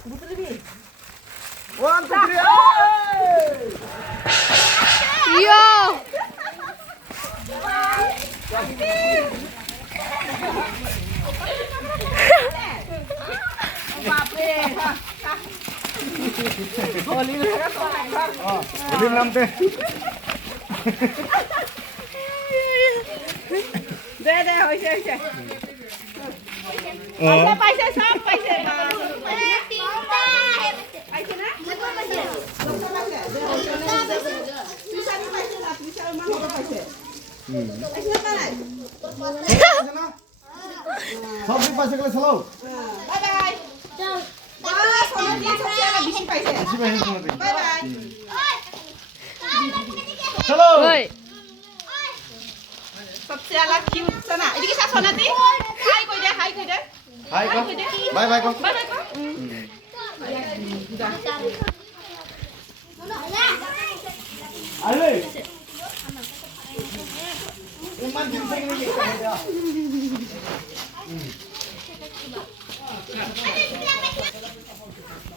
1 2 3 Yo. Olim namte. দে হৈছে পাইছে সব পাইছে পাইছে না সব পাইছে গেলে চলো বাই বাই বাই বাই চলো Oi. सबसे अलग क्यूट सना এদিকে সা সোনাতি হাই কই দে হাই কো বাই বাই কো বাই বাই কো আরে ইমান দিন থেকে